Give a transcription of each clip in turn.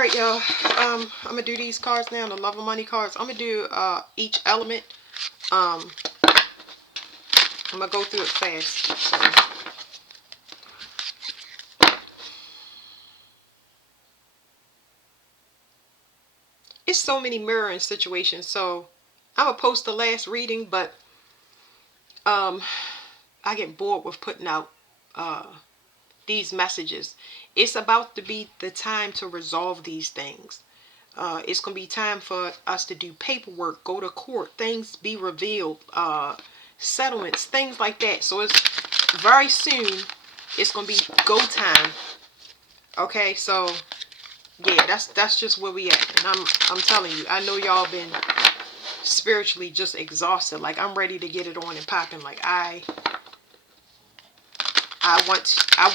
Alright, y'all. I'm gonna do these cards now, the love of money cards. I'm gonna do each element. I'm gonna go through it fast. So. It's so many mirroring situations, so I'm gonna post the last reading, but I get bored with putting out these messages. It's about to be the time to resolve these things. It's going to be time for us to do paperwork, go to court, things be revealed, settlements, things like that. So it's very soon, it's going to be go time. Okay, so yeah, that's just where we at. And I'm telling you, I know y'all been spiritually just exhausted. Like, I'm ready to get it on and popping. Like, I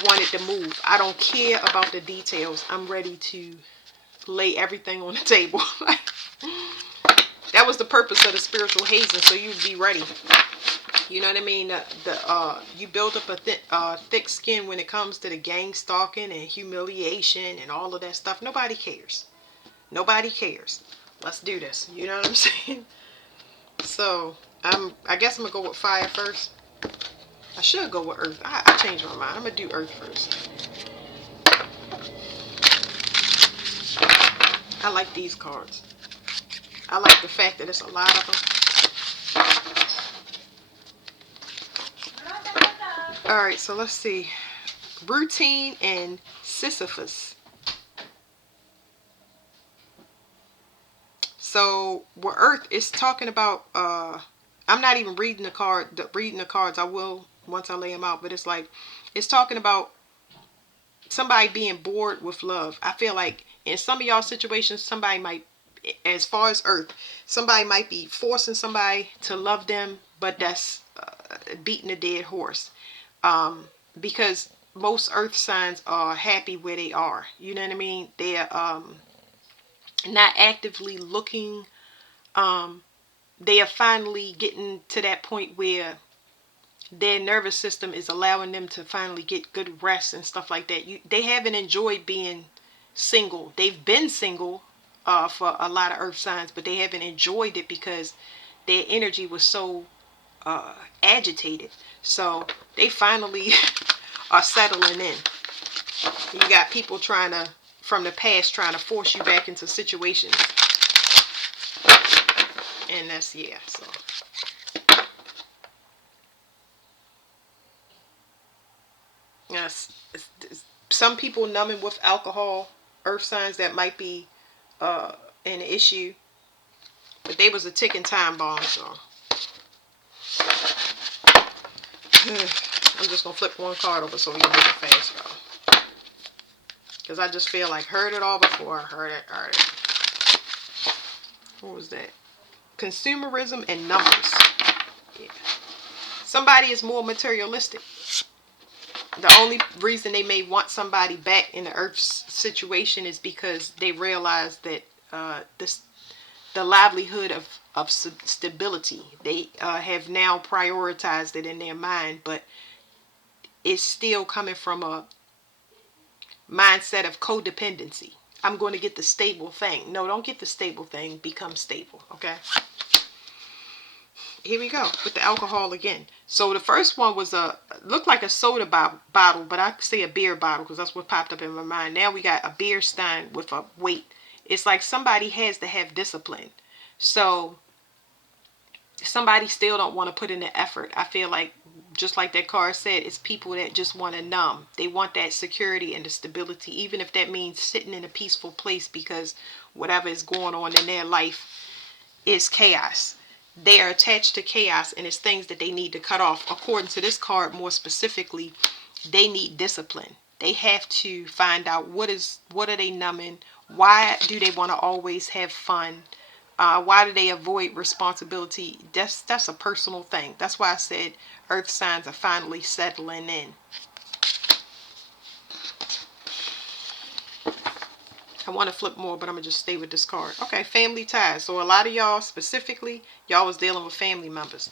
want it to move. I don't care about the details. I'm ready to lay everything on the table. That was the purpose of the spiritual hazing, so you'd be ready. You know what I mean? You build up a thick skin when it comes to the gang stalking and humiliation and all of that stuff. Nobody cares. Nobody cares. Let's do this. You know what I'm saying? So I guess I'm gonna go with fire first. I should go with earth. I changed my mind. I'm gonna do earth first. I like these cards. I like the fact that it's a lot of them. Alright, so let's see. Routine and Sisyphus. So with earth, it's talking about I'm not even reading the cards. I will once I lay them out, but it's talking about somebody being bored with love. I feel like in some of y'all situations, somebody might, as far as earth, somebody might be forcing somebody to love them, but that's beating a dead horse. Because most earth signs are happy where they are. You know what I mean? They're not actively looking. They are finally getting to that point where their nervous system is allowing them to finally get good rest and stuff like that. They haven't enjoyed being single. They've been single for a lot of earth signs, but they haven't enjoyed it because their energy was so agitated. So they finally are settling in. You got people from the past trying to force you back into situations. And that's, yeah, so. Yes, some people numbing with alcohol, earth signs, that might be an issue. But they was a ticking time bomb, so. I'm just going to flip one card over so we can make it fast, y'all. Because I just feel like heard it all before. I heard it. What was that? Consumerism and numbers. Yeah. Somebody is more materialistic. The only reason they may want somebody back in the earth situation is because they realize that the livelihood of stability, they have now prioritized it in their mind, but it's still coming from a mindset of codependency. I'm going to get the stable thing. No, don't get the stable thing. Become stable. Okay. Here we go with the alcohol again. So the first one was looked like a soda bottle, but I say a beer bottle because that's what popped up in my mind. Now we got a beer stein with a weight. It's like somebody has to have discipline. So somebody still don't want to put in the effort. I feel like, just like that card said, it's people that just want to numb. They want that security and the stability, even if that means sitting in a peaceful place, because whatever is going on in their life is chaos. They are attached to chaos, and it's things that they need to cut off. According to this card, more specifically, they need discipline. They have to find out what are they numbing. Why do they want to always have fun? Why do they avoid responsibility? That's a personal thing. That's why I said earth signs are finally settling in. I want to flip more, but I'm going to just stay with this card. Okay, family ties. So a lot of y'all, specifically, y'all was dealing with family members.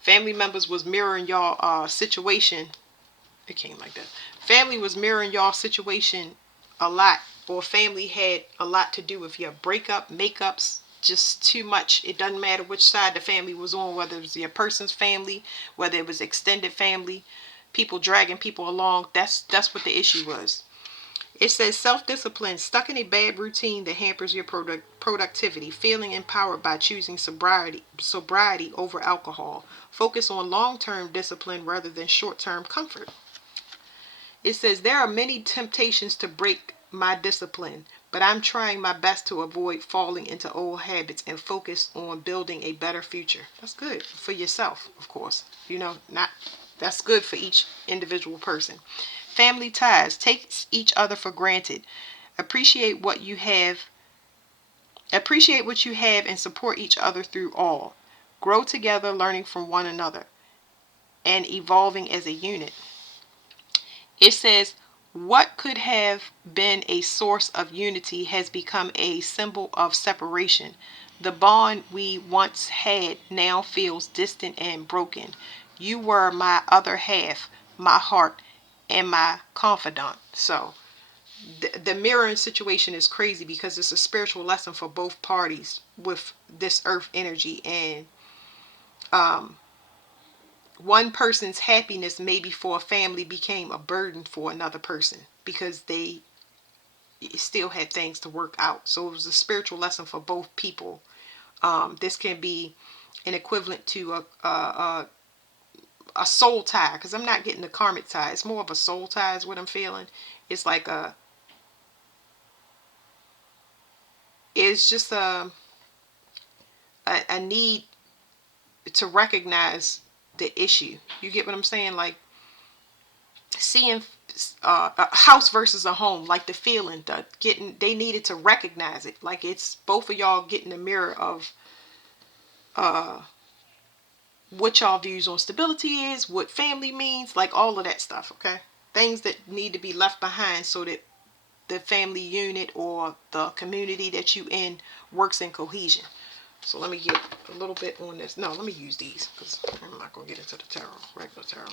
Family members was mirroring y'all situation. It came like that. Family was mirroring y'all situation a lot, or family had a lot to do with your breakup, makeups, just too much. It doesn't matter which side the family was on, whether it was your person's family, whether it was extended family, people dragging people along. That's what the issue was. It says self-discipline, stuck in a bad routine that hampers your productivity, feeling empowered by choosing sobriety over alcohol. Focus on long-term discipline rather than short-term comfort. It says there are many temptations to break my discipline, but I'm trying my best to avoid falling into old habits and focus on building a better future. That's good for yourself, of course. Not that's good for each individual person. Family ties, take each other for granted. Appreciate what you have. Appreciate what you have and support each other through all. Grow together, learning from one another and evolving as a unit. It says, what could have been a source of unity has become a symbol of separation. The bond we once had now feels distant and broken. You were my other half, my heart, and my confidant. So, the mirroring situation is crazy because it's a spiritual lesson for both parties with this earth energy. And one person's happiness maybe for a family became a burden for another person because they still had things to work out. So it was a spiritual lesson for both people. This can be an equivalent to a soul tie, because I'm not getting the karmic tie. It's more of a soul tie is what I'm feeling. It's like it's just a need to recognize the issue. You get what I'm saying? Like seeing a house versus a home, like the feeling, they needed to recognize it. Like it's both of y'all getting a mirror of what y'all views on stability is, what family means, like all of that stuff. Okay, things that need to be left behind so that the family unit or the community that you in works in cohesion. So let me get a little bit on this. No, let me use these because I'm not going to get into the tarot, regular tarot.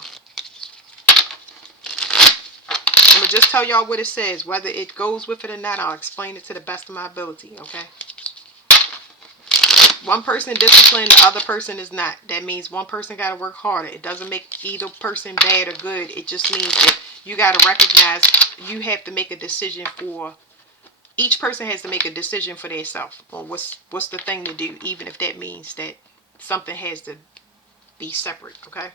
I'm going to just tell y'all what it says. Whether it goes with it or not, I'll explain it to the best of my ability, okay? One person disciplined, the other person is not. That means one person got to work harder. It doesn't make either person bad or good. It just means that you got to recognize you have to make a decision for each person has to make a decision for themselves on what's the thing to do, even if that means that something has to be separate. Okay.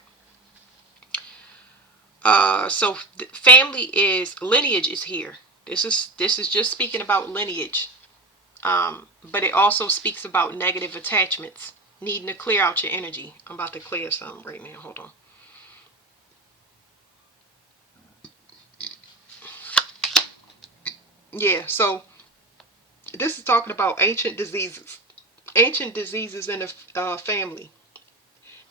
So family is lineage is here. This is just speaking about lineage. But it also speaks about negative attachments, needing to clear out your energy. I'm about to clear something right now. Hold on. Yeah. So this is talking about ancient diseases. Ancient diseases in the family.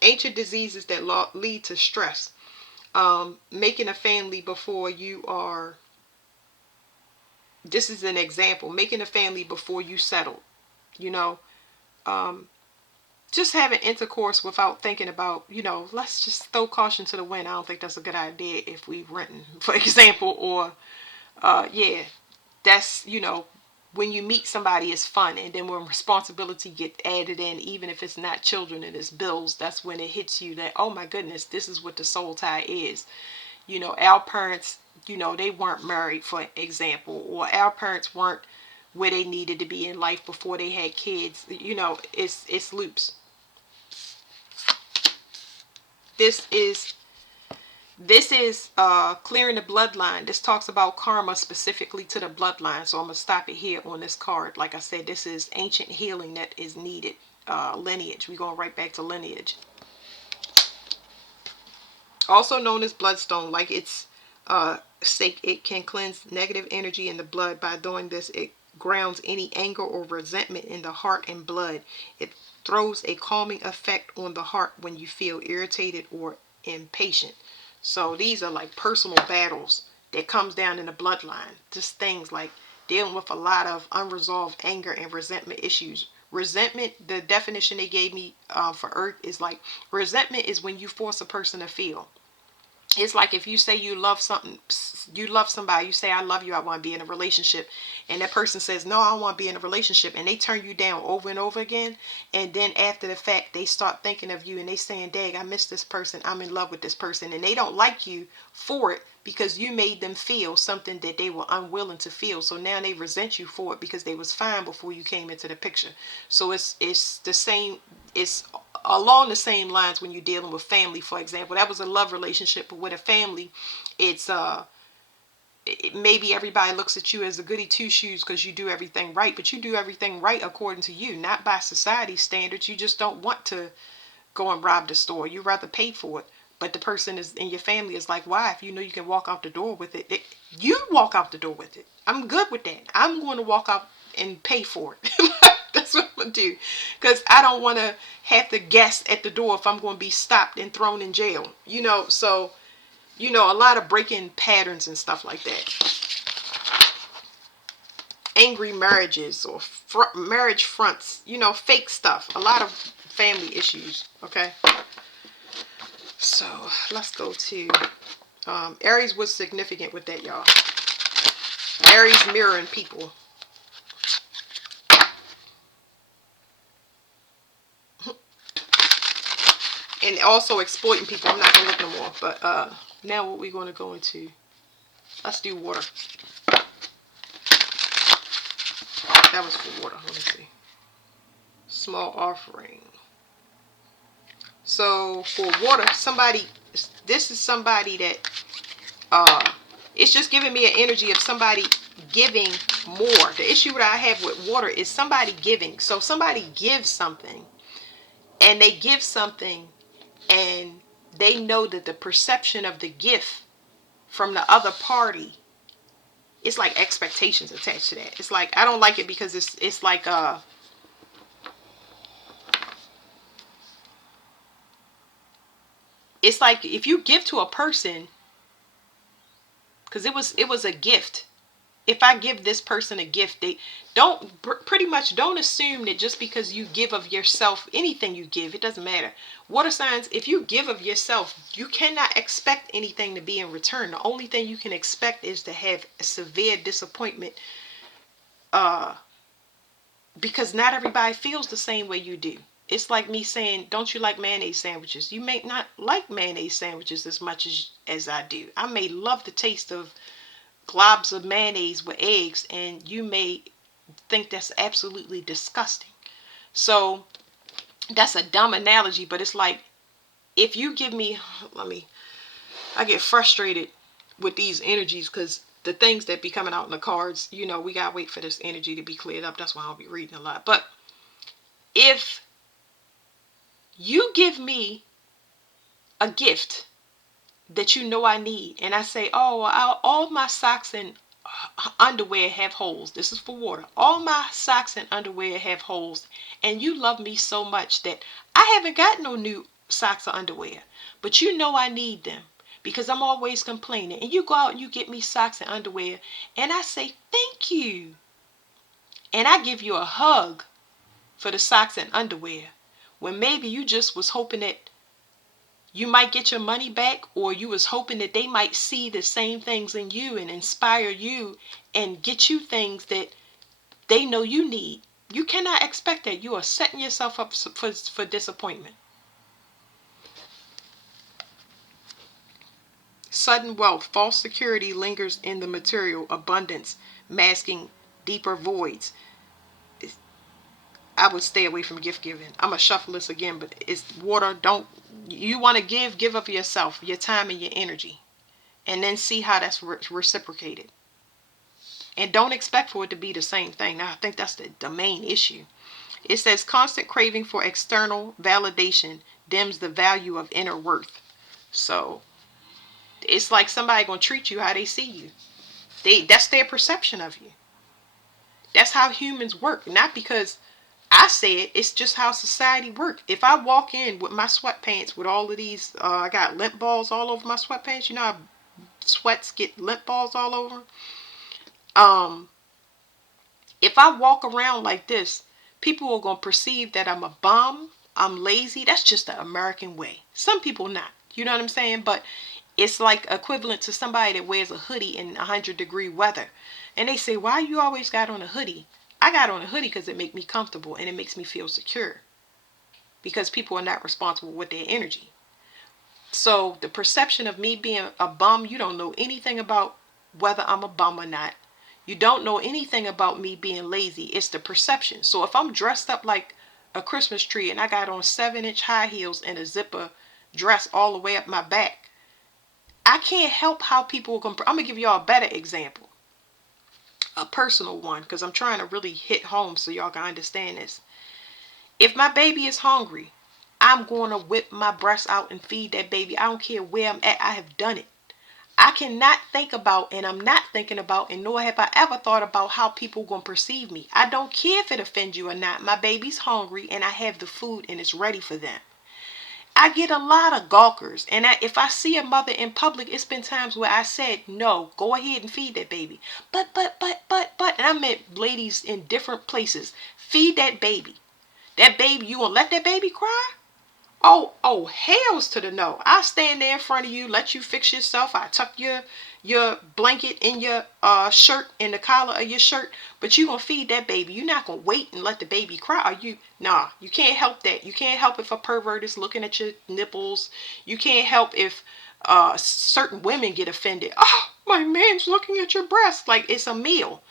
Ancient diseases that lead to stress. Making a family before you are. This is an example. Making a family before you settle. You know, um, just having intercourse without thinking about, let's just throw caution to the wind. I don't think that's a good idea if we've renting, for example, or, yeah, that's, when you meet somebody, it's fun. And then when responsibility get added in, even if it's not children and it's bills, that's when it hits you that, oh my goodness, this is what the soul tie is. Our parents, they weren't married, for example, or our parents weren't where they needed to be in life before they had kids. It's loops. This is clearing the bloodline. This talks about karma specifically to the bloodline. So I'm going to stop it here on this card. Like I said, this is ancient healing that is needed. Lineage. We're going right back to lineage. Also known as bloodstone. Like it's it can cleanse negative energy in the blood. By doing this, it grounds any anger or resentment in the heart and blood. It throws a calming effect on the heart when you feel irritated or impatient. So these are like personal battles that comes down in the bloodline. Just things like dealing with a lot of unresolved anger and resentment issues. Resentment, the definition they gave me for Earth is like resentment is when you force a person to feel. It's like if you say you love something, you love somebody, you say, I love you, I want to be in a relationship, and that person says, no, I don't want to be in a relationship, and they turn you down over and over again, and then after the fact, they start thinking of you, and they saying, dang, I miss this person, I'm in love with this person, and they don't like you for it because you made them feel something that they were unwilling to feel. So now they resent you for it because they was fine before you came into the picture. So it's the same, it's along the same lines when you're dealing with family. For example, that was a love relationship, but with a family, it's maybe everybody looks at you as a goody two shoes because you do everything right, but you do everything right according to you, not by society standards. You just don't want to go and rob the store. You rather pay for it. But the person is in your family is like, why? If you know you can walk out the door with it, you walk out the door with it. I'm good with that. I'm going to walk out and pay for it. That's what I'm going to do. Because I don't want to have to guess at the door if I'm going to be stopped and thrown in jail. So, a lot of break-in patterns and stuff like that. Angry marriages or marriage fronts, fake stuff. A lot of family issues, okay? So let's go to Aries was significant with that, y'all. Aries mirroring people. And also exploiting people. I'm not going to look no more. But now what we're going to go into. Let's do water. That was for water. Let me see. Small offering. So for water, this is somebody that it's just giving me an energy of somebody giving more. The issue that I have with water is somebody giving. So somebody gives something, and they give something, and they know that the perception of the gift from the other party, it's like expectations attached to that. It's like, I don't like it because it's like it's like if you give to a person, because it was a gift. If I give this person a gift, they pretty much don't assume that just because you give of yourself, anything you give, it doesn't matter. Water signs, if you give of yourself, you cannot expect anything to be in return. The only thing you can expect is to have a severe disappointment, because not everybody feels the same way you do. It's like me saying, don't you like mayonnaise sandwiches? You may not like mayonnaise sandwiches as much as I do. I may love the taste of globs of mayonnaise with eggs, and you may think that's absolutely disgusting. So that's a dumb analogy, but it's like, if you give me, I get frustrated with these energies because the things that be coming out in the cards, we gotta wait for this energy to be cleared up. That's why I'll be reading a lot. But if you give me a gift that I need, and I say, oh, all my socks and underwear have holes. This is for water. All my socks and underwear have holes, and you love me so much that I haven't got no new socks or underwear, but I need them because I'm always complaining. And you go out and you get me socks and underwear, and I say thank you, and I give you a hug for the socks and underwear, when maybe you just was hoping that you might get your money back, or you was hoping that they might see the same things in you and inspire you and get you things that they know you need. You cannot expect that. You are setting yourself up for disappointment. Sudden wealth, false security lingers in the material abundance, masking deeper voids. I would stay away from gift giving. I'm gonna shuffle this again, but it's water. Don't you want to give of yourself, your time and your energy, and then see how that's reciprocated. And don't expect for it to be the same thing. Now, I think that's the main issue. It says constant craving for external validation dims the value of inner worth. So it's like somebody gonna treat you how they see you. That's their perception of you. That's how humans work. Not because I say it, it's just how society works. If I walk in with my sweatpants with all of these, I got lint balls all over my sweatpants. You know how sweats get lint balls all over? If I walk around like this, people are going to perceive that I'm a bum, I'm lazy. That's just the American way. Some people not. You know what I'm saying? But It's like equivalent to somebody that wears a hoodie in 100-degree weather. And they say, why you always got on a hoodie? I got on a hoodie because it makes me comfortable and it makes me feel secure. Because people are not responsible with their energy. So the perception of me being a bum, you don't know anything about whether I'm a bum or not. You don't know anything about me being lazy. It's the perception. So if I'm dressed up like a Christmas tree and I got on 7-inch high heels and a zipper dress all the way up my back, I can't help how people will I'm going to give y'all a better example. A personal one, because I'm trying to really hit home so y'all can understand this. If my baby is hungry, I'm going to whip my breast out and feed that baby. I don't care where I'm at. I have done it. I cannot think about, and I'm not thinking about, and nor have I ever thought about how people are going to perceive me. I don't care if it offends you or not. My baby's hungry and I have the food and it's ready for them. I get a lot of gawkers, and if I see a mother in public, it's been times where I said, no, go ahead and feed that baby. But, and I met ladies in different places. Feed that baby. That baby, you gonna let that baby cry? Oh, hells to the no. I stand there in front of you, let you fix yourself. I tuck your blanket in your shirt, in the collar of your shirt, but you gonna feed that baby. You're not gonna wait and let the baby cry. Are you? Nah, you can't help that. You can't help if a pervert is looking at your nipples. You can't help if certain women get offended. Oh, my man's looking at your breast like it's a meal.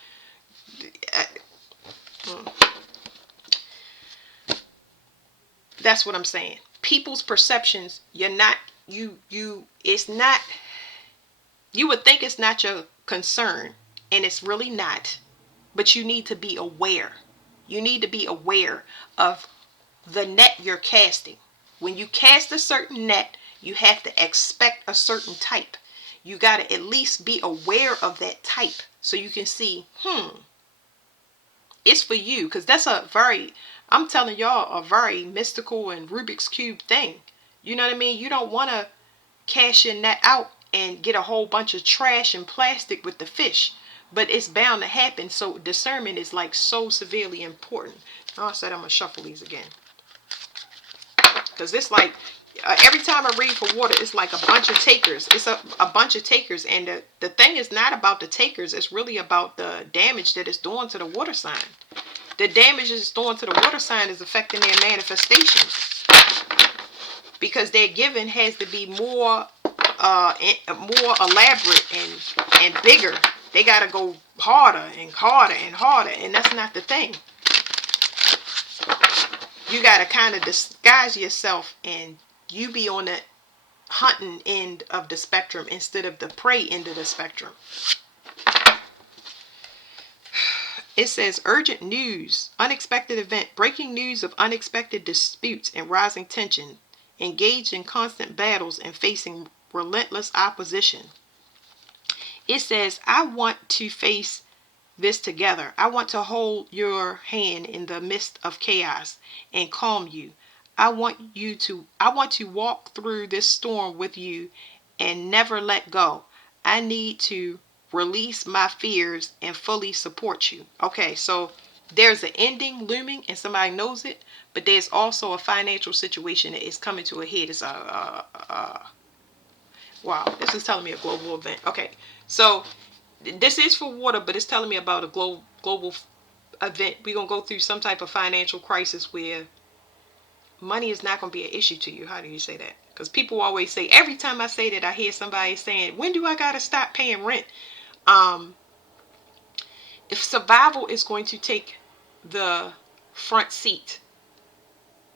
That's what I'm saying. People's perceptions, it's not, you would think it's not your concern, and it's really not. But you need to be aware. You need to be aware of the net you're casting. When you cast a certain net, you have to expect a certain type. You got to at least be aware of that type so you can see, it's for you. Because that's I'm telling y'all, a very mystical and Rubik's Cube thing. You know what I mean? You don't want to cash your net out and get a whole bunch of trash and plastic with the fish. But it's bound to happen. So discernment is like so severely important. I said I'm going to shuffle these again. Because it's like, every time I read for water, it's like a bunch of takers. It's a bunch of takers. And the thing is not about the takers. It's really about the damage that it's doing to the water sign. The damage it's doing to the water sign is affecting their manifestations. Because their giving has to be more elaborate and bigger. They got to go harder and harder and harder. And that's not the thing. You got to kind of disguise yourself and you be on the hunting end of the spectrum instead of the prey end of the spectrum. It says urgent news, unexpected event, breaking news of unexpected disputes and rising tension, engaged in constant battles and facing relentless opposition. It says, I want to face this together. I want to hold your hand in the midst of chaos and calm you. I want to walk through this storm with you and never let go. I need to release my fears and fully support you. Okay, so there's an ending looming and somebody knows it, but there's also a financial situation that is coming to a head. It's wow, this is telling me a global event. Okay, so this is for water, but it's telling me about a global event. We're going to go through some type of financial crisis where money is not going to be an issue to you. How do you say that? Because people always say, every time I say that, I hear somebody saying, when do I got to stop paying rent? If survival is going to take the front seat,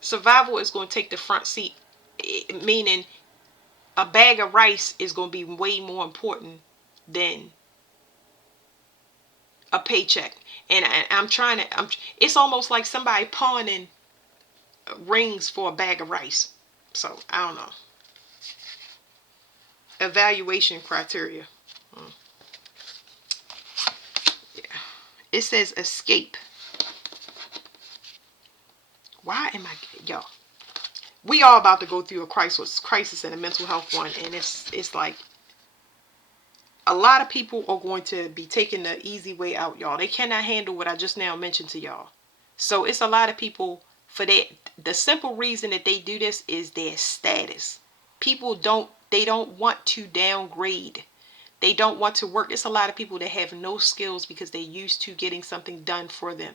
survival is going to take the front seat, meaning a bag of rice is going to be way more important than a paycheck. And it's almost like somebody pawning rings for a bag of rice. So I don't know. Evaluation criteria. Yeah. It says escape. Why am I, y'all? We all about to go through a crisis and a mental health one, and it's like a lot of people are going to be taking the easy way out, y'all. They cannot handle what I just now mentioned to y'all. So it's a lot of people, for that, the simple reason that they do this is their status. People don't They don't want to downgrade. They don't want to work. It's a lot of people that have no skills because they're used to getting something done for them.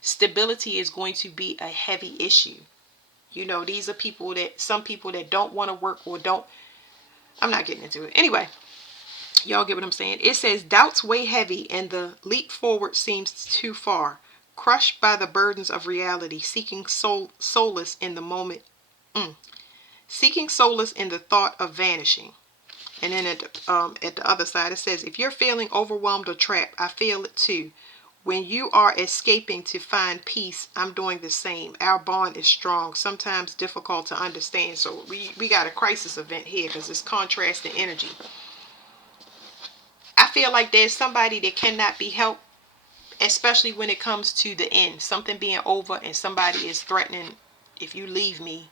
Stability is going to be a heavy issue. You know, these are people that, some people that don't want to work or don't, I'm not getting into it. Anyway, y'all get what I'm saying. It says doubts weigh heavy and the leap forward seems too far. Crushed by the burdens of reality, seeking solace in the moment. Seeking solace in the thought of vanishing. And then at the other side, it says, if you're feeling overwhelmed or trapped, I feel it too. When you are escaping to find peace, I'm doing the same. Our bond is strong, sometimes difficult to understand. So we got a crisis event here because it's contrasting energy. I feel like there's somebody that cannot be helped, especially when it comes to the end. Something being over and somebody is threatening, if you leave me,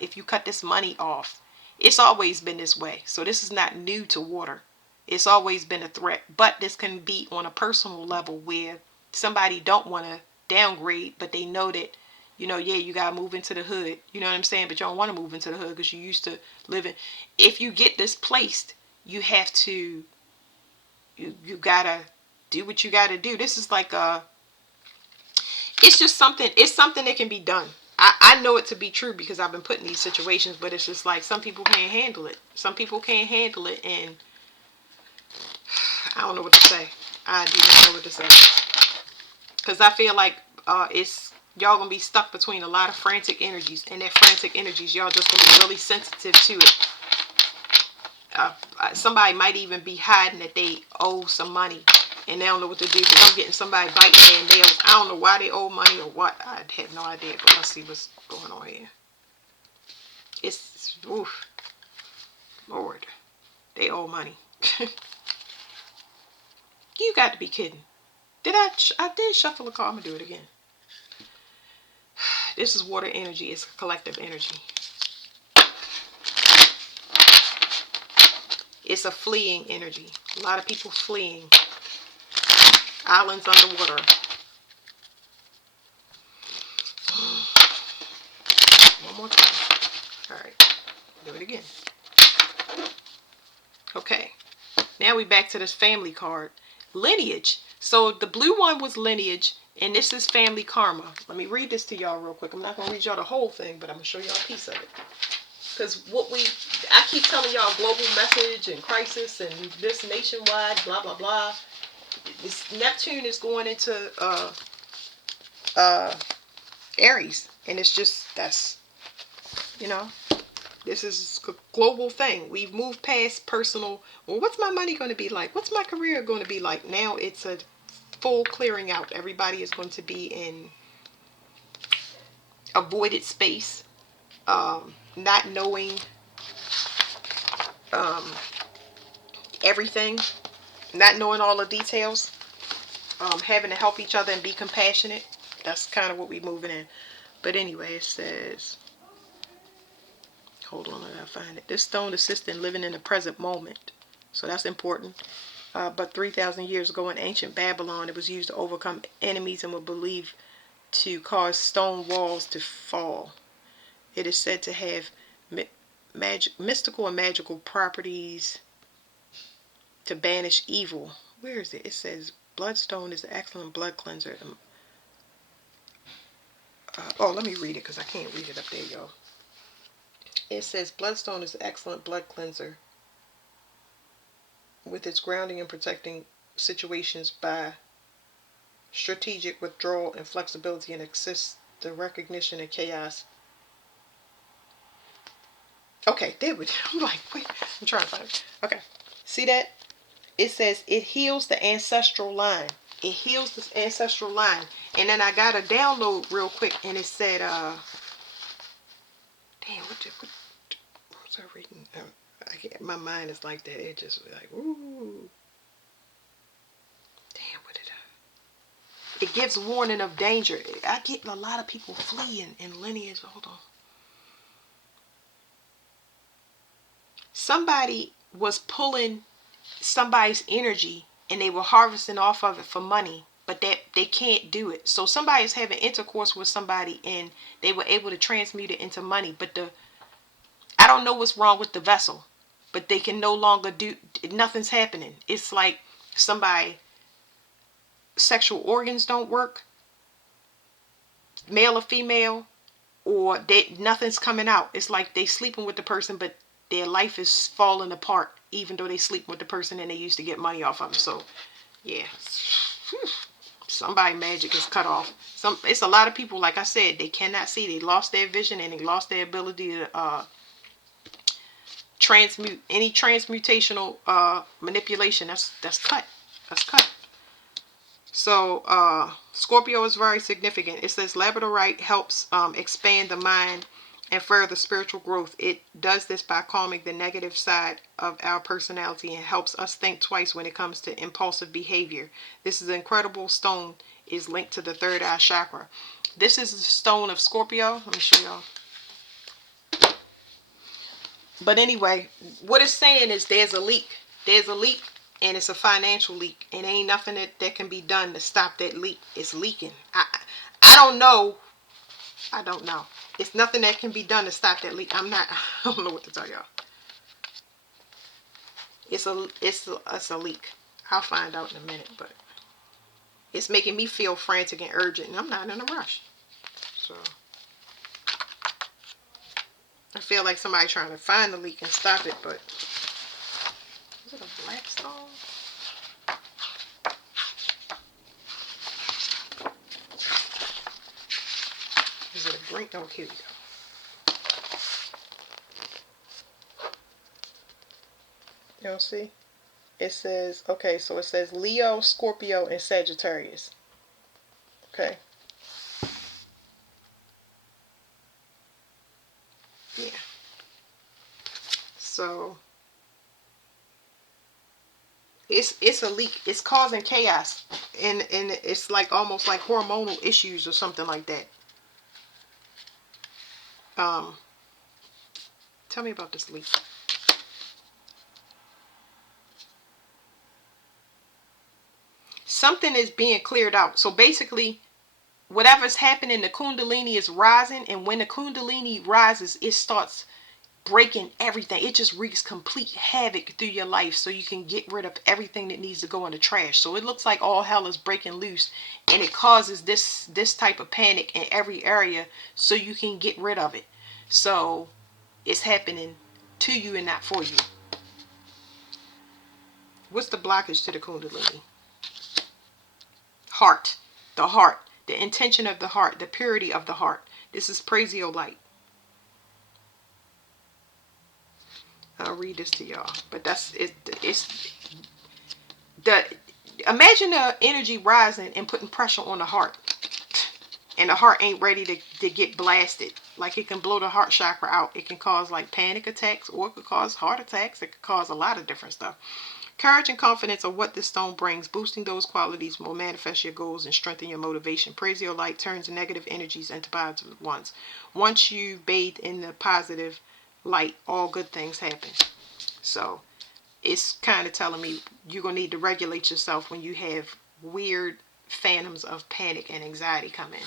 if you cut this money off. It's always been this way. So this is not new to water. It's always been a threat. But this can be on a personal level where somebody don't want to downgrade, but they know that, you know, yeah, you got to move into the hood. You know what I'm saying? But you don't want to move into the hood because you used to live in. If you get displaced, you have to, you got to do what you got to do. This is like it's just something, it's something that can be done. I know it to be true because I've been put in these situations, but it's just like some people can't handle it. Some people can't handle it, and I don't know what to say. I do not know what to say. Because I feel like it's, y'all gonna be stuck between a lot of frantic energies, and that frantic energies, y'all just gonna be really sensitive to it. Somebody might even be hiding that they owe some money and they don't know what to do because I'm getting somebody biting their nails. I don't know why they owe money or what. I have no idea, but let's see what's going on here. It's, oof, Lord, they owe money. You got to be kidding. I did shuffle a card. I'm going to do it again. This is water energy. It's collective energy. It's a fleeing energy. A lot of people fleeing. Islands underwater. One more time. All right. Do it again. Okay. Now we back to this family card. Lineage. So the blue one was lineage, and this is family karma. Let me read this to y'all real quick. I'm not going to read y'all the whole thing, but I'm going to show y'all a piece of it. Because I keep telling y'all global message and crisis and this nationwide, blah, blah, blah. This Neptune is going into Aries. And it's just, that's, you know, this is a global thing. We've moved past personal, well, what's my money going to be like? What's my career going to be like? Now it's a full clearing out. Everybody is going to be in avoided space, not knowing everything, not knowing all the details, having to help each other and be compassionate. That's kind of what we're moving in. But anyway, it says, hold on, I gotta find it. This stone assists in living in the present moment. So that's important. But 3,000 years ago in ancient Babylon, it was used to overcome enemies and was believed to cause stone walls to fall. It is said to have mystical and magical properties to banish evil. Where is it? It says bloodstone is an excellent blood cleanser. Let me read it because I can't read it up there, y'all. It says bloodstone is an excellent blood cleanser with its grounding and protecting situations by strategic withdrawal and flexibility, and assists the recognition of chaos. Okay, there we go. I'm like, wait, I'm trying to find it. Okay, see that? It says it heals the ancestral line. It heals the ancestral line. And then I got a download real quick, and it said, damn, what was I reading? My mind is like that. It just was like, ooh. Damn, what did I? It gives warning of danger. I get a lot of people fleeing in lineage. Hold on. Somebody was pulling somebody's energy and they were harvesting off of it for money, but that they can't do it. So somebody is having intercourse with somebody and they were able to transmute it into money, but I don't know what's wrong with the vessel, but they can no longer do, nothing's happening. It's like somebody, sexual organs don't work, male or female, or nothing's coming out. It's like they sleeping with the person, but their life is falling apart, even though they sleep with the person and they used to get money off of them. So, yeah. Somebody magic is cut off. It's a lot of people, like I said, they cannot see. They lost their vision and they lost their ability to transmute. Any transmutational manipulation, that's cut. That's cut. So Scorpio is very significant. It says labradorite helps expand the mind and further spiritual growth. It does this by calming the negative side of our personality and helps us think twice when it comes to impulsive behavior. This is an incredible stone, is linked to the third eye chakra. This is the stone of Scorpio. Let me show y'all. But anyway, what it's saying is there's a leak. There's a leak, and it's a financial leak. And ain't nothing that can be done to stop that leak. It's leaking. I don't know. I don't know. It's nothing that can be done to stop that leak. I don't know what to tell y'all. It's a leak. I'll find out in a minute, but it's making me feel frantic and urgent, and I'm not in a rush. So I feel like somebody trying to find the leak and stop it, but is it a black stone? Is it a green? Oh, here we go. You don't see? It says, okay, so it says Leo, Scorpio, and Sagittarius. Okay. Yeah. So it's a leak. It's causing chaos, and it's like almost like hormonal issues or something like that. Tell me about this leak. Something is being cleared out. So basically, whatever's happening, the Kundalini is rising, and when the Kundalini rises, it starts breaking everything. It just wreaks complete havoc through your life, so you can get rid of everything that needs to go in the trash. So it looks like all hell is breaking loose, and it causes this type of panic in every area, so you can get rid of it. So it's happening to you and not for you. What's the blockage to the Kundalini? Heart. The heart. The intention of the heart. The purity of the heart. This is prasiolite. I'll read this to y'all. But that's it. Imagine the energy rising and putting pressure on the heart. And the heart ain't ready to get blasted. Like, it can blow the heart chakra out. It can cause like panic attacks, or it could cause heart attacks. It could cause a lot of different stuff. Courage and confidence are what this stone brings. Boosting those qualities will manifest your goals and strengthen your motivation. Prasiolite turns negative energies into positive ones. Once you bathe in the positive light, all good things happen. So it's kind of telling me you're going to need to regulate yourself when you have weird phantoms of panic and anxiety come in.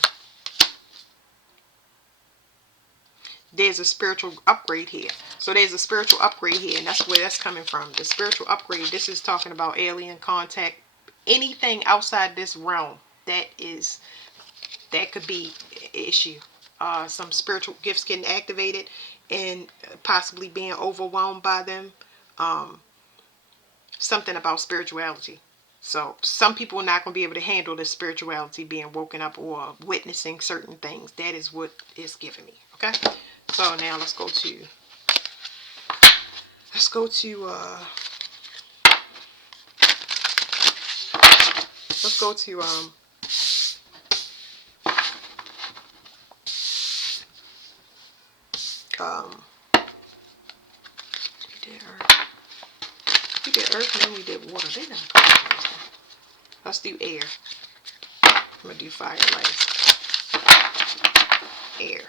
There's a spiritual upgrade here. So there's a spiritual upgrade here, and that's where that's coming from. The spiritual upgrade, this is talking about alien contact. Anything outside this realm that could be an issue. Some spiritual gifts getting activated and possibly being overwhelmed by them. Something about spirituality. So some people are not going to be able to handle the spirituality being woken up or witnessing certain things. That is what it's giving me. Okay. So now let's go to we did earth, and then we did water. They never come together. Let's do air. I'm gonna do fire last. Air.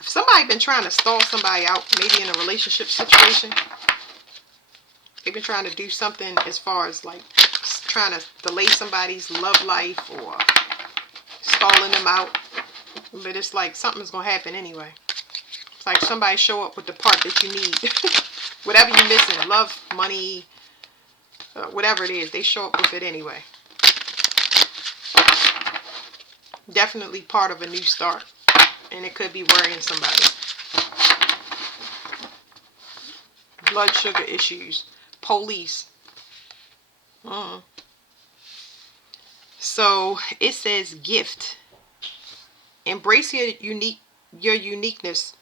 If somebody been trying to stall somebody out, maybe in a relationship situation, they've been trying to do something as far as like trying to delay somebody's love life or stalling them out. But it's like something's going to happen anyway. It's like somebody show up with the part that you need. Whatever you're missing, love, money, whatever it is, they show up with it anyway. Definitely part of a new start. And it could be worrying somebody. Blood sugar issues. Police. So it says gift. Embrace your uniqueness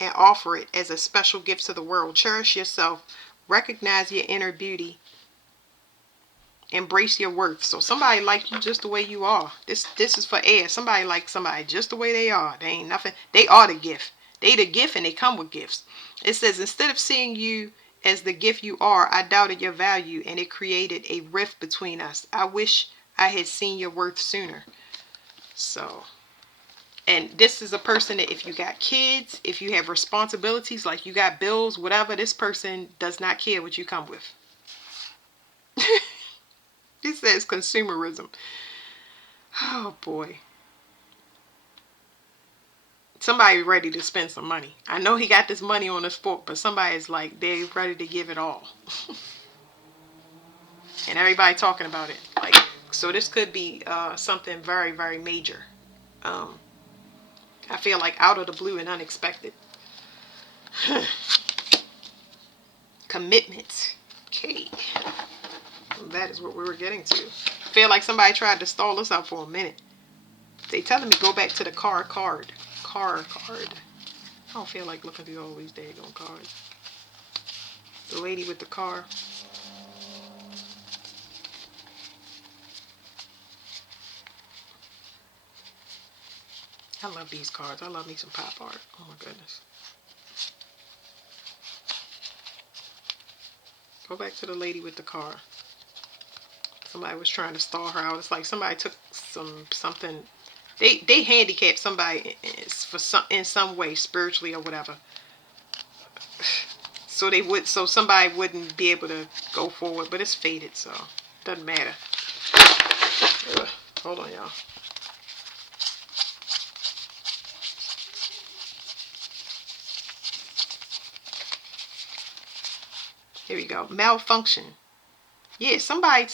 and offer it as a special gift to the world. Cherish yourself. Recognize your inner beauty. Embrace your worth. So somebody like you just the way you are. This is for air. Somebody like somebody just the way they are. They ain't nothing. They are the gift. They the gift and they come with gifts. It says, instead of seeing you as the gift you are, I doubted your value and it created a rift between us. I wish I had seen your worth sooner. So, and this is a person that if you got kids, if you have responsibilities, like you got bills, whatever, this person does not care what you come with. It says consumerism. Oh boy. Somebody ready to spend some money. I know he got this money on his fork, but somebody's like, they're ready to give it all. And everybody talking about it. Like, so this could be something very, very major. I feel like out of the blue and unexpected. Commitment. Okay. That is what we were getting to. I feel like somebody tried to stall us out for a minute. They telling me go back to the card. I don't feel like looking through all these daggone cards. The lady with the car. I love these cards. I love me some pop art. Oh my goodness. Go back to the lady with the car. Somebody was trying to stall her out. It's like somebody took something. They handicapped somebody in some way, spiritually or whatever. So somebody wouldn't be able to go forward, but it's faded, so it doesn't matter. Ugh. Hold on, y'all. Here we go. Malfunction. Yeah, somebody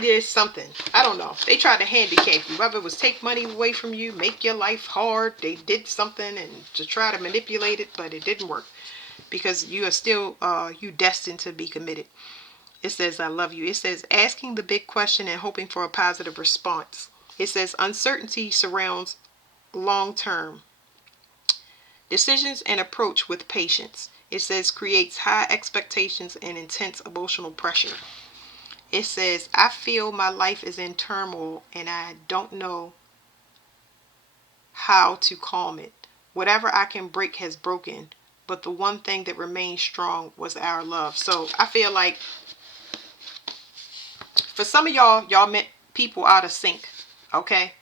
did something. I don't know. They tried to handicap you. Whether it was take money away from you, make your life hard. They did something and to try to manipulate it, but it didn't work. Because you are still you destined to be committed. It says, I love you. It says, asking the big question and hoping for a positive response. It says, uncertainty surrounds long-term decisions and approach with patience. It says, creates high expectations and intense emotional pressure. It says, I feel my life is in turmoil and I don't know how to calm it. Whatever I can break has broken, but the one thing that remains strong was our love. So I feel like for some of y'all met people out of sync, okay?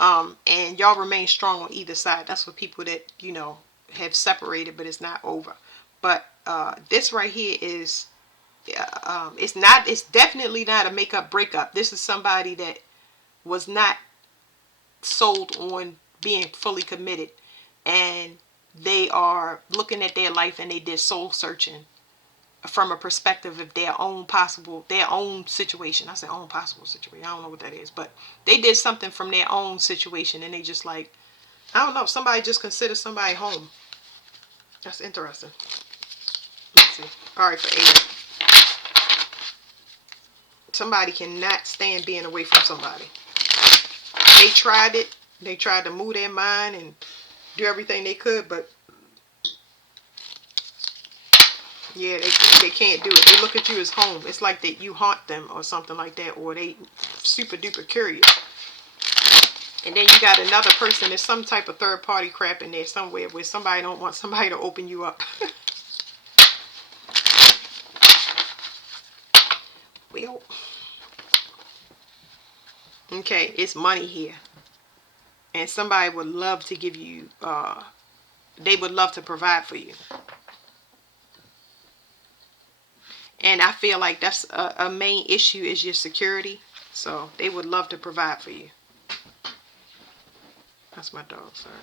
And y'all remain strong on either side. That's for people that, have separated, but it's not over. But this right here is, it's definitely not a makeup breakup. This is somebody that was not sold on being fully committed, and they are looking at their life and they did soul searching from a perspective of their own situation. I say own possible situation. I don't know what that is, but they did something from their own situation, and they just like, I don't know, somebody just considered somebody home. That's interesting. Let's see. All right, for 8. Somebody cannot stand being away from somebody. They tried it. They tried to move their mind and do everything they could, but yeah, they can't do it. They look at you as home. It's like that you haunt them or something like that, or they super duper curious. And then you got another person. There's some type of third party crap in there somewhere where somebody don't want somebody to open you up. Well, okay, it's money here, and somebody would love to give you. They would love to provide for you. And I feel like that's a main issue is your security. So they would love to provide for you. That's my dog, sorry.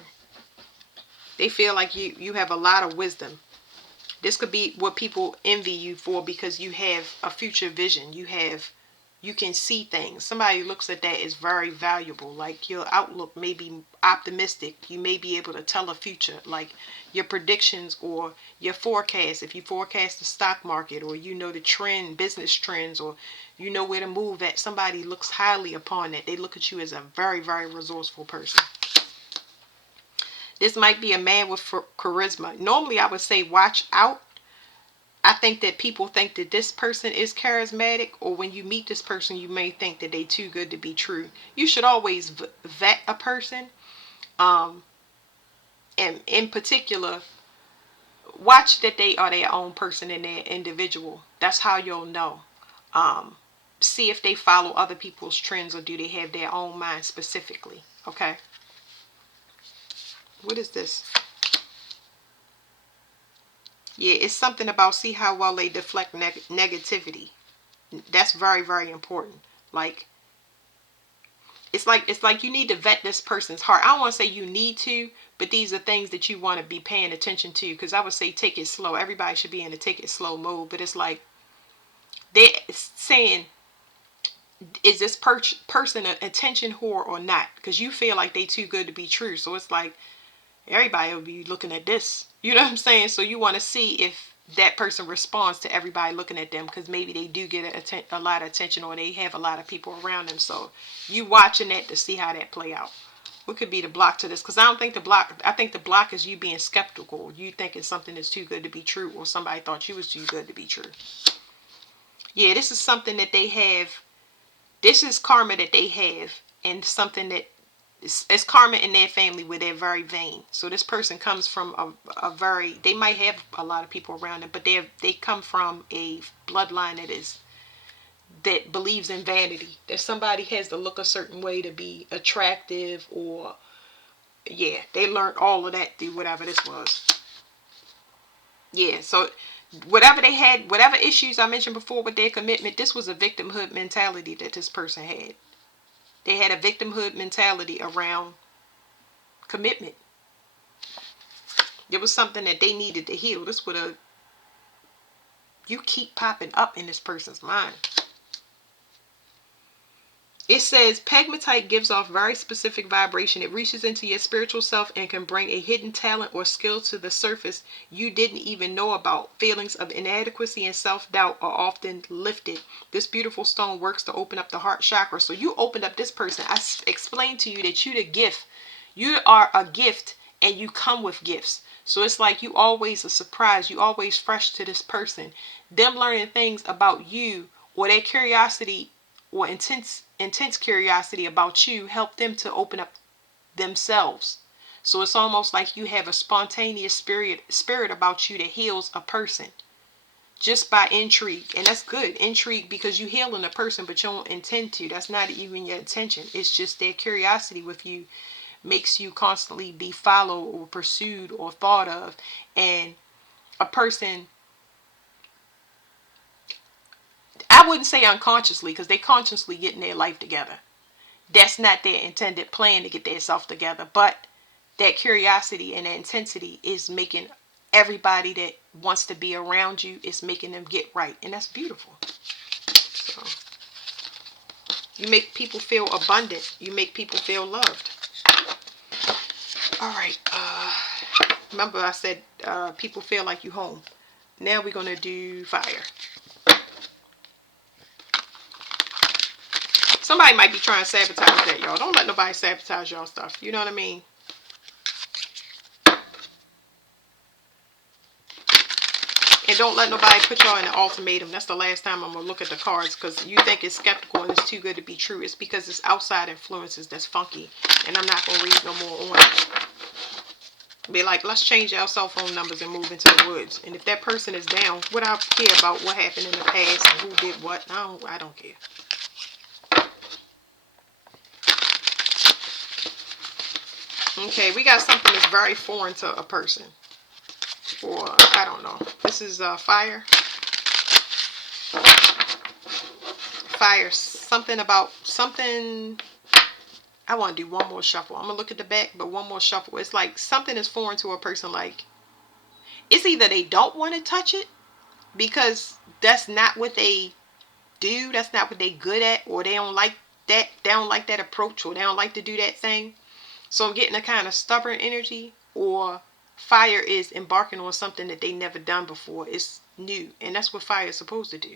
They feel like you have a lot of wisdom. This could be what people envy you for because you have a future vision. You can see things. Somebody looks at that as very valuable. Like your outlook may be optimistic. You may be able to tell a future, like your predictions or your forecast. If you forecast the stock market, or you know the trend, business trends, or you know where to move at, somebody looks highly upon that. They look at you as a very, very resourceful person. This might be a man with charisma. Normally, I would say watch out. I think that people think that this person is charismatic, or when you meet this person, you may think that they too good to be true. You should always vet a person. And in particular, watch that they are their own person and their individual. That's how you'll know. See if they follow other people's trends, or do they have their own mind specifically. Okay. What is this? Yeah, it's something about see how well they deflect negativity. That's very, very important. Like it's like you need to vet this person's heart. I don't want to say you need to, but these are things that you want to be paying attention to. Because I would say take it slow. Everybody should be in a take it slow mode. But it's like they're saying, is this person an attention whore or not? Because you feel like they too good to be true. So it's like everybody will be looking at this. You know what I'm saying? So you want to see if that person responds to everybody looking at them, because maybe they do get a lot of attention, or they have a lot of people around them. So you watching that to see how that play out. What could be the block to this? Because I don't think the block, I think the block is you being skeptical. You thinking something is too good to be true, or somebody thought you was too good to be true. Yeah, this is something that they have. This is karma that they have, and something that it's karma in their family where they're very vain. So this person comes from a very, they might have a lot of people around them, but they come from a bloodline that believes in vanity. That somebody has to look a certain way to be attractive, or yeah, they learned all of that through whatever this was. Yeah, so whatever they had, whatever issues I mentioned before with their commitment, this was a victimhood mentality that this person had. They had a victimhood mentality around commitment. It was something that they needed to heal. This would have, you keep popping up in this person's mind. It says pegmatite gives off very specific vibration. It reaches into your spiritual self and can bring a hidden talent or skill to the surface you didn't even know about. Feelings of inadequacy and self-doubt are often lifted. This beautiful stone works to open up the heart chakra. So you opened up this person. I explained to you that you the gift. You are a gift, and you come with gifts. So it's like you always a surprise. You always fresh to this person. Them learning things about you, or their curiosity, or intense curiosity about you, help them to open up themselves. So it's almost like you have a spontaneous spirit about you that heals a person just by intrigue. And that's good, intrigue, because you healing a person, but you don't intend to. That's not even your intention. It's just their curiosity with you makes you constantly be followed or pursued or thought of. And a person, I wouldn't say unconsciously, because they consciously getting their life together. That's not their intended plan to get themselves together. But that curiosity and that intensity is making everybody that wants to be around you, is making them get right. And that's beautiful. So you make people feel abundant. You make people feel loved. All right. Remember I said people feel like you home. Now we're going to do fire. Somebody might be trying to sabotage that, y'all. Don't let nobody sabotage y'all stuff. You know what I mean? And don't let nobody put y'all in an ultimatum. That's the last time I'm going to look at the cards, because you think it's skeptical and it's too good to be true. It's because it's outside influences that's funky. And I'm not going to read no more on it. Be like, let's change our cell phone numbers and move into the woods. And if that person is down, what I care about what happened in the past and who did what, I don't care. Okay, we got something that's very foreign to a person. Or, I don't know. This is fire. fire. Something about something. I want to do one more shuffle. I'm going to look at the back, but one more shuffle. It's like something is foreign to a person. Like, it's either they don't want to touch it because that's not what they do. That's not what they good at. Or they don't like that. They don't like that approach. Or they don't like to do that thing. So I'm getting a kind of stubborn energy. Or fire is embarking on something that they never done before. It's new. And that's what fire is supposed to do.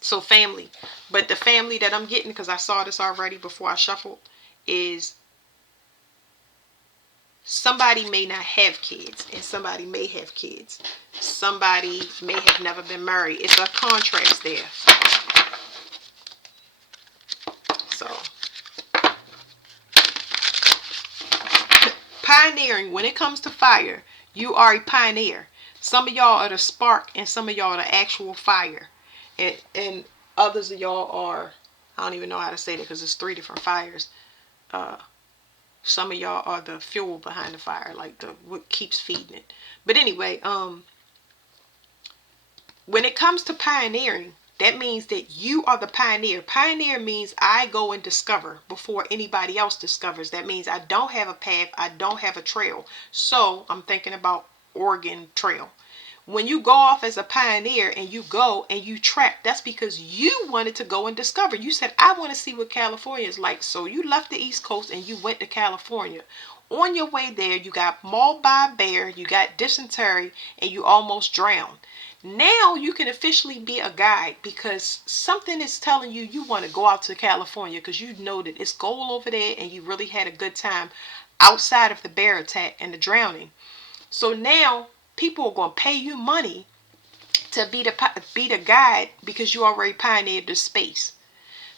So family. But the family that I'm getting, because I saw this already before I shuffled, is somebody may not have kids and somebody may have kids. Somebody may have never been married. It's a contrast there. So, pioneering, when it comes to fire, you are a pioneer. Some of y'all are the spark and some of y'all are the actual fire. And others of y'all are, I don't even know how to say that because it's 3 different fires. Some of y'all are the fuel behind the fire, like the what keeps feeding it. But anyway, when it comes to pioneering, that means that you are the pioneer. Pioneer means I go and discover before anybody else discovers. That means I don't have a path. I don't have a trail. So I'm thinking about Oregon Trail. When you go off as a pioneer and you go and you track, that's because you wanted to go and discover. You said, I want to see what California is like. So you left the East Coast and you went to California. On your way there, you got mauled by a bear, you got dysentery, and you almost drowned. Now you can officially be a guide because something is telling you you want to go out to California because you know that it's gold over there and you really had a good time outside of the bear attack and the drowning. So now people are going to pay you money to be the guide because you already pioneered the space.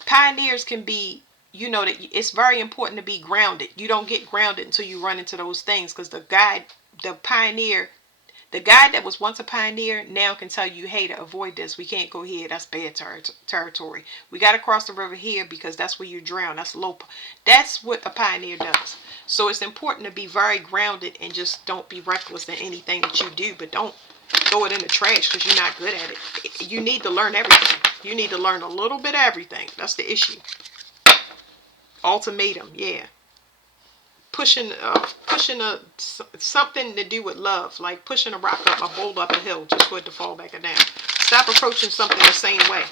Pioneers can be, you know, that it's very important to be grounded. You don't get grounded until you run into those things because the guide, the pioneer, the guy that was once a pioneer now can tell you, hey, to avoid this, we can't go here. That's bad territory. We got to cross the river here because that's where you drown. That's low. That's what a pioneer does. So it's important to be very grounded and just don't be reckless in anything that you do. But don't throw it in the trash because you're not good at it. You need to learn everything. You need to learn a little bit of everything. That's the issue. Ultimatum, yeah. Pushing something to do with love, like pushing a rock up, a boulder up a hill just for it to fall back down. Stop approaching something the same way.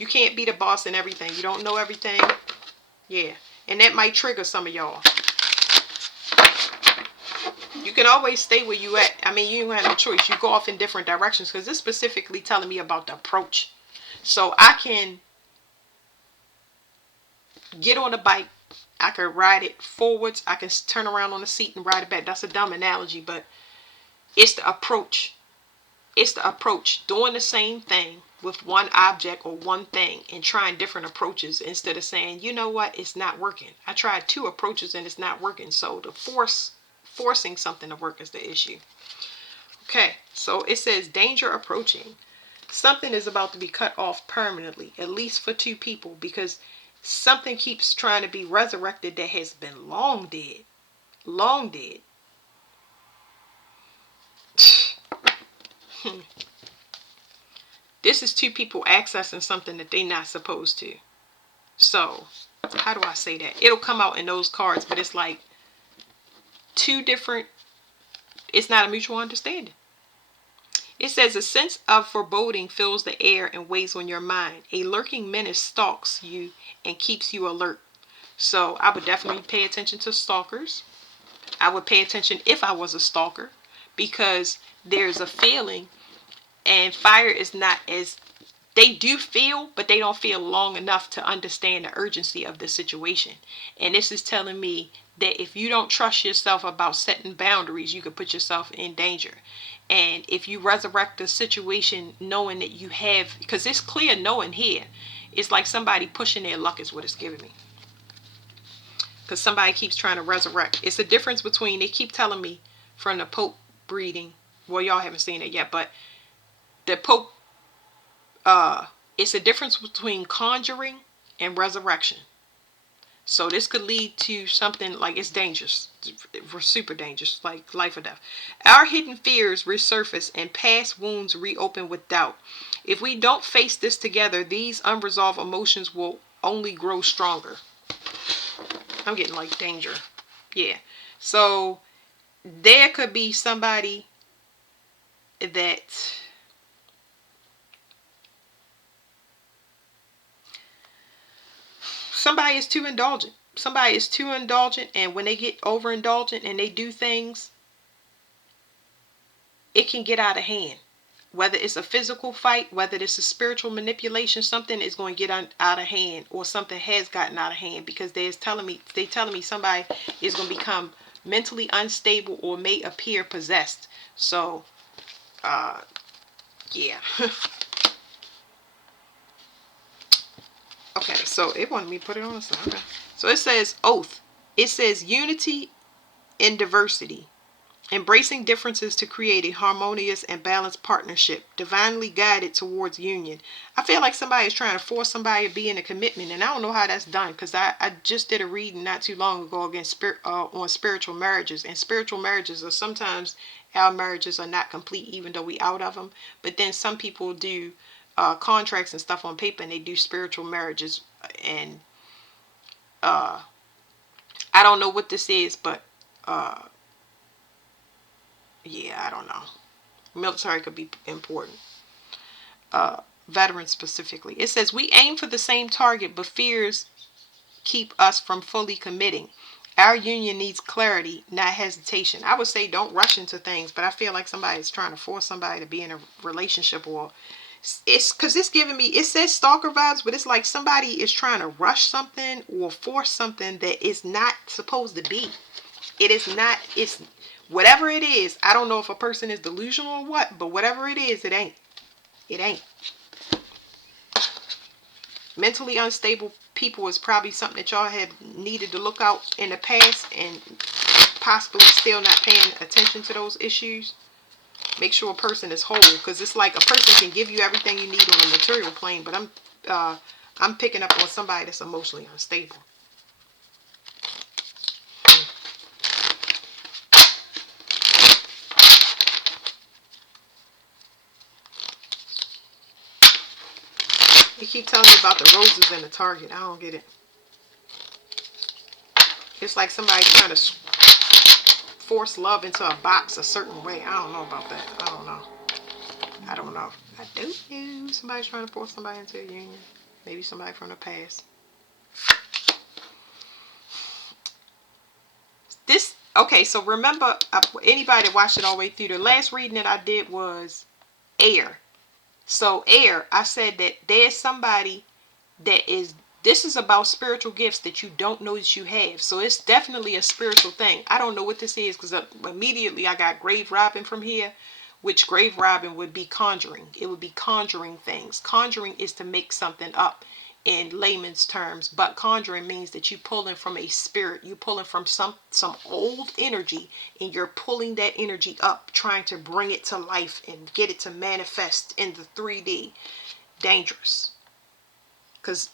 You can't be the boss in everything. You don't know everything. Yeah, and that might trigger some of y'all. You can always stay where you at. I mean, you don't have no choice. You go off in different directions because it's specifically telling me about the approach. So I can get on a bike. I could ride it forwards. I can turn around on the seat and ride it back. That's a dumb analogy, but it's the approach. It's the approach. Doing the same thing with one object or one thing and trying different approaches instead of saying, you know what, it's not working. I tried 2 approaches and it's not working. So the forcing something to work is the issue. Okay, so it says danger approaching. Something is about to be cut off permanently, at least for 2 people, because something keeps trying to be resurrected that has been long dead. Long dead. This is 2 people accessing something that they're not supposed to. So, how do I say that? It'll come out in those cards, but it's like 2 different, it's not a mutual understanding. It says a sense of foreboding fills the air and weighs on your mind. A lurking menace stalks you and keeps you alert. So I would definitely pay attention to stalkers. I would pay attention if I was a stalker because there's a feeling, and fire is not as, they do feel, but they don't feel long enough to understand the urgency of the situation. And this is telling me that if you don't trust yourself about setting boundaries, you could put yourself in danger. And if you resurrect the situation knowing that you have, because it's clear knowing here, it's like somebody pushing their luck is what it's giving me. Because somebody keeps trying to resurrect. It's the difference between, they keep telling me from the Pope reading, well, y'all haven't seen it yet, but the Pope, it's a difference between conjuring and resurrection. So this could lead to something like it's dangerous. We're super dangerous, like life or death. Our hidden fears resurface and past wounds reopen with doubt. If we don't face this together, these unresolved emotions will only grow stronger. I'm getting like danger. Yeah. So there could be somebody that somebody is too indulgent. Somebody is too indulgent, and when they get overindulgent and they do things, it can get out of hand. Whether it's a physical fight, whether it's a spiritual manipulation, something is going to get out of hand, or something has gotten out of hand, because they telling me somebody is going to become mentally unstable or may appear possessed. So, yeah. Okay, so it wanted me to put it on. So, okay. So it says oath. It says unity in diversity. Embracing differences to create a harmonious and balanced partnership, divinely guided towards union. I feel like somebody is trying to force somebody to be in a commitment, and I don't know how that's done, because I just did a reading not too long ago against on spiritual marriages, and spiritual marriages are sometimes our marriages are not complete even though we out of them, but then some people do contracts and stuff on paper, and they do spiritual marriages, and I don't know what this is, but yeah, I don't know. Military could be important. Veterans specifically. It says we aim for the same target, but fears keep us from fully committing. Our union needs clarity, not hesitation. I would say don't rush into things, but I feel like somebody is trying to force somebody to be in a relationship, or it's because it's giving me, it says stalker vibes, but it's like somebody is trying to rush something or force something that is not supposed to be. It is not, it's whatever it is. I don't know if a person is delusional or what, but whatever it is, it ain't. It ain't. Mentally unstable people is probably something that y'all have needed to look out in the past, and possibly still not paying attention to those issues. Make sure a person is whole, because it's like a person can give you everything you need on a material plane, but I'm picking up on somebody that's emotionally unstable. You keep telling me about the roses and the target. I don't get it. It's like somebody trying to force love into a box a certain way. I don't know about that. I don't know. I don't know. I don't know. Somebody's trying to force somebody into a union. Maybe somebody from the past. This, okay, so remember, anybody that watched it all the way through, the last reading that I did was air. So air, I said that there's somebody that is, this is about spiritual gifts that you don't know that you have. So it's definitely a spiritual thing. I don't know what this is, because immediately I got grave robbing from here, which grave robbing would be conjuring. It would be conjuring things. Conjuring is to make something up in layman's terms, but conjuring means that you pulling from a spirit, you pulling from some old energy, and you're pulling that energy up, trying to bring it to life and get it to manifest in the 3D. Dangerous. Because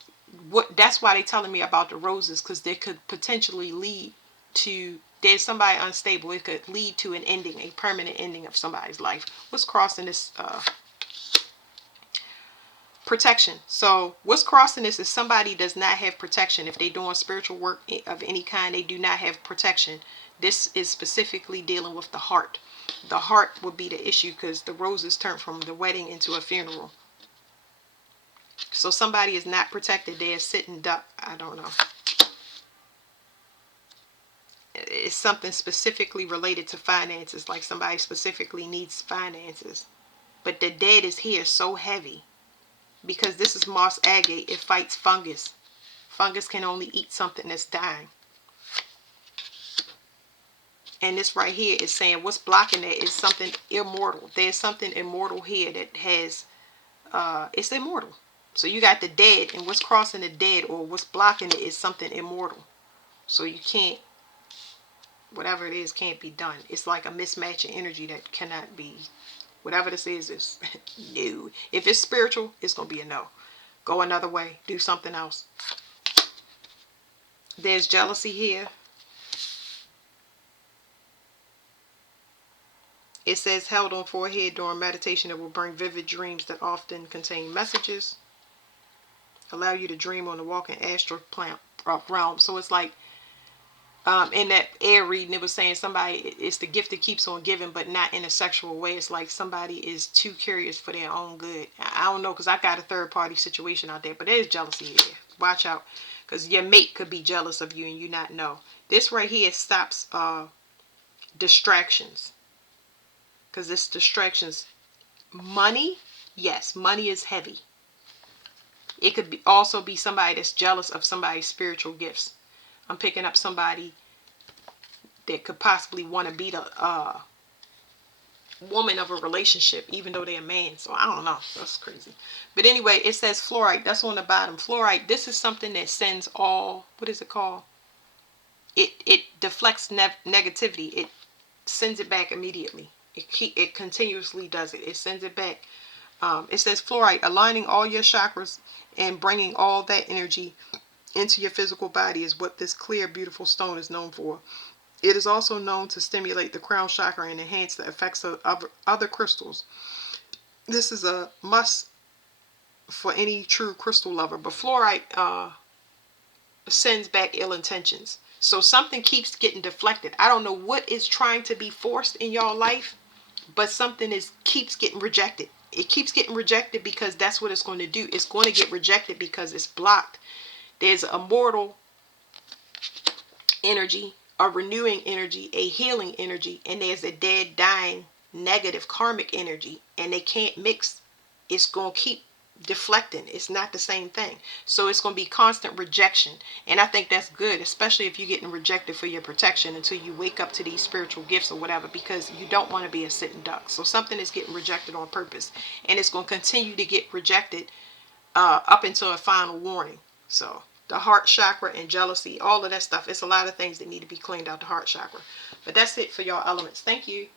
that's why they telling me about the roses, because they could potentially lead to, there's somebody unstable, it could lead to an ending, a permanent ending of somebody's life. What's crossing this? Protection. So what's crossing this is somebody does not have protection. If they're doing spiritual work of any kind, they do not have protection. This is specifically dealing with the heart. The heart would be the issue, because the roses turned from the wedding into a funeral. So somebody is not protected. They are sitting duck. I don't know. It's something specifically related to finances, like somebody specifically needs finances. But the dead is here so heavy, because this is moss agate. It fights fungus. Fungus can only eat something that's dying. And this right here is saying what's blocking it is something immortal. There's something immortal here that has, it's immortal. So you got the dead, and what's crossing the dead, or what's blocking it, is something immortal. So you can't, whatever it is can't be done. It's like a mismatch in energy that cannot be, whatever this is no. If it's spiritual, it's going to be a no. Go another way. Do something else. There's jealousy here. It says held on forehead during meditation. It will bring vivid dreams that often contain messages. Allow you to dream on the walking astral plant realm. So it's like in that air reading, it was saying somebody, it's the gift that keeps on giving, but not in a sexual way. It's like somebody is too curious for their own good. I don't know, because I got a third party situation out there, but there's jealousy here. Watch out, because your mate could be jealous of you and you not know. This right here stops distractions, because this distractions. Money, yes, money is heavy. It could be also be somebody that's jealous of somebody's spiritual gifts. I'm picking up somebody that could possibly want to be the woman of a relationship, even though they're a man. So I don't know. That's crazy. But anyway, it says fluorite. That's on the bottom. Fluorite. This is something that sends all. What is it called? It deflects negativity. It sends it back immediately. It continuously does it. It sends it back. It says fluorite, aligning all your chakras and bringing all that energy into your physical body is what this clear, beautiful stone is known for. It is also known to stimulate the crown chakra and enhance the effects of other crystals. This is a must for any true crystal lover. But fluorite sends back ill intentions. So something keeps getting deflected. I don't know what is trying to be forced in your life, but something keeps getting rejected. It keeps getting rejected because that's what it's going to do. It's going to get rejected because it's blocked. There's a mortal energy, a renewing energy, a healing energy, and there's a dead, dying, negative karmic energy, and they can't mix. It's going to keep deflecting. It's not the same thing. So it's going to be constant rejection. And I think that's good, especially if you're getting rejected for your protection until you wake up to these spiritual gifts or whatever, because you don't want to be a sitting duck. So something is getting rejected on purpose, and it's going to continue to get rejected up until a final warning. So the heart chakra and jealousy, all of that stuff, it's a lot of things that need to be cleaned out the heart chakra. But that's it for y'all elements. Thank you.